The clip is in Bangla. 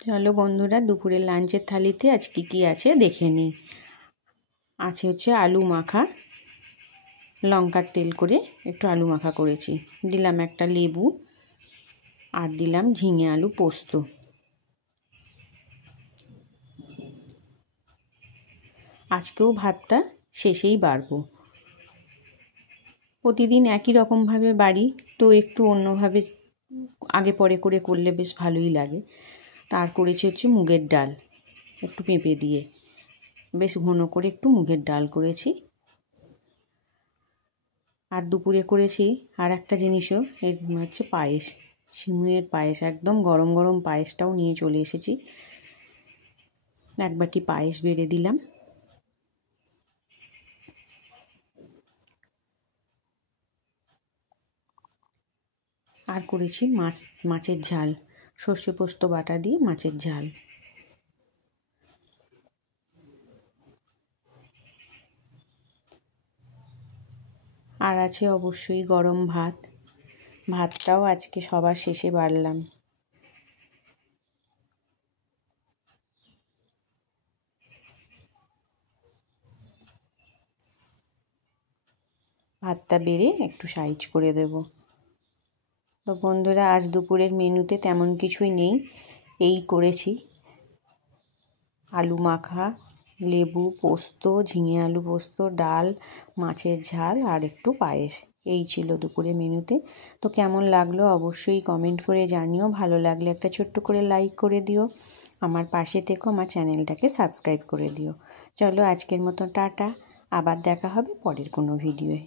চলো বন্ধুরা, দুপুরের লাঞ্চের থালিতে আজ কি আছে দেখে নিই। আছে হচ্ছে আলু মাখা, লঙ্কার তেল করে একটু আলু মাখা করেছি, দিলাম একটা লেবু আর দিলাম ঝিঙে আলু পোস্ত। আজকেও ভাতটা শেষেই বাড়বো। প্রতিদিন একই রকমভাবে বাড়ি, তো একটু অন্যভাবে আগে পরে করে করলে বেশ ভালোই লাগে। তার করেছি হচ্ছে মুগের ডাল, একটু পেঁপে দিয়ে বেশ ঘন করে একটু মুগের ডাল করেছি। আর দুপুরে করেছি আর একটা জিনিসও, এর হচ্ছে পায়েস, সিমুইয়ের পায়েস। একদম গরম গরম পায়েসটাও নিয়ে চলে এসেছি। এক বাটি পায়েস বেড়ে দিলাম। আর করেছি মাছের ঝাল, সর্ষে পোস্ত বাটা দিয়ে মাছের ঝাল। আর আছে অবশ্যই গরম ভাত, ভাতটাও আজকে সবার শেষে বাড়লাম। ভাতটা বেড়ে একটু সাইজ করে দেব। তো বন্ধুরা, আজ দুপুরের মেনুতে তেমন কিছুই নেই, এই করেছি আলু মাখা, লেবু, পোস্ত, ঝিঙে আলু পোস্ত, ডাল, মাছের ঝাল আর একটু পায়েস। এই ছিল দুপুরে মেনুতে। তো কেমন লাগলো অবশ্যই কমেন্ট করে জানিও। ভালো লাগলে একটা ছোট্ট করে লাইক করে দিও, আমার পাশে থেকো, আমার চ্যানেলটাকে সাবস্ক্রাইব করে দিও। চলো আজকের মতো টাটা, আবার দেখা হবে পরের কোনো ভিডিওয়ে।